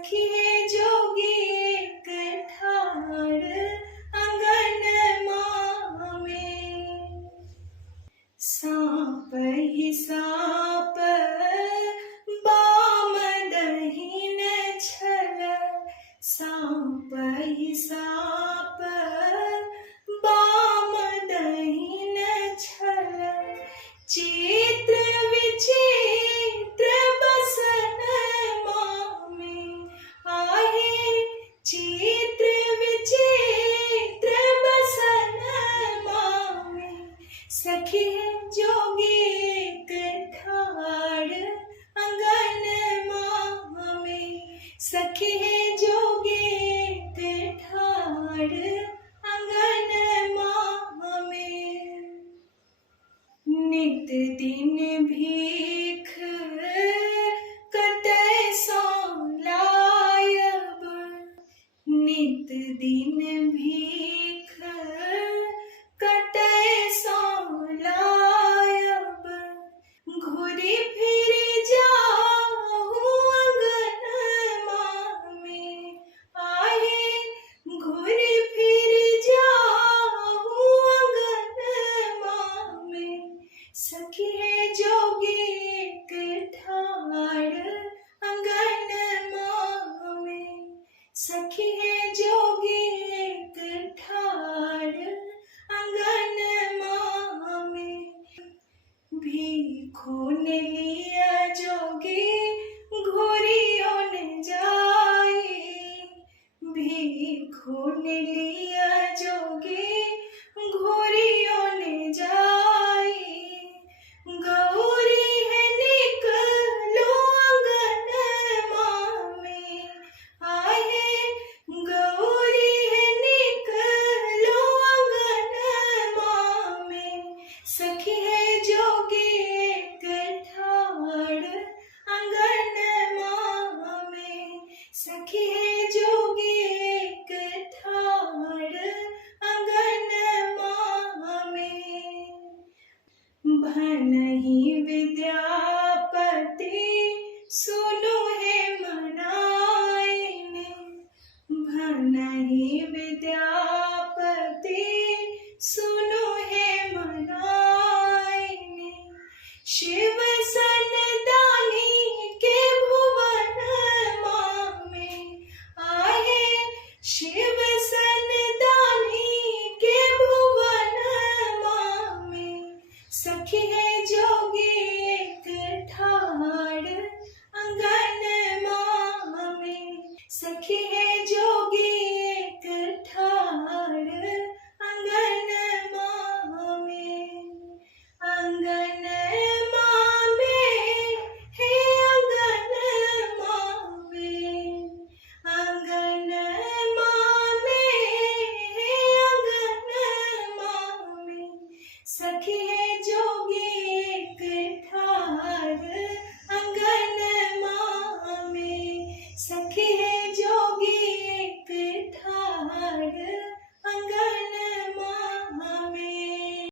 सखी है जोगी एक ठाड़ अंगन में। सांप ही सांप बाम दहीन छल, सांप ही सांप बाम दहीन छल। चित्र विचित्र बसन मामे आहे, चित्र विचित्र बसन मामे। सखी है जोगी एक ठाड़ अंगन में, सखी है जोगी एक ठाड़ अंगन में। नित दिन भीख कतै सो लायब, नित दिन भीख कतै सो लायब। घुरी फिर जाहु अंगन में आहे, घुरी फिर जाहु अंगन में। सखी है जोगी एक ठाड़ अंगन में, सखी है जोगी एक ठाड़ अंगन में। भीखो ने लिया जोगी घोरियों ने जाई, भीखो ने लिया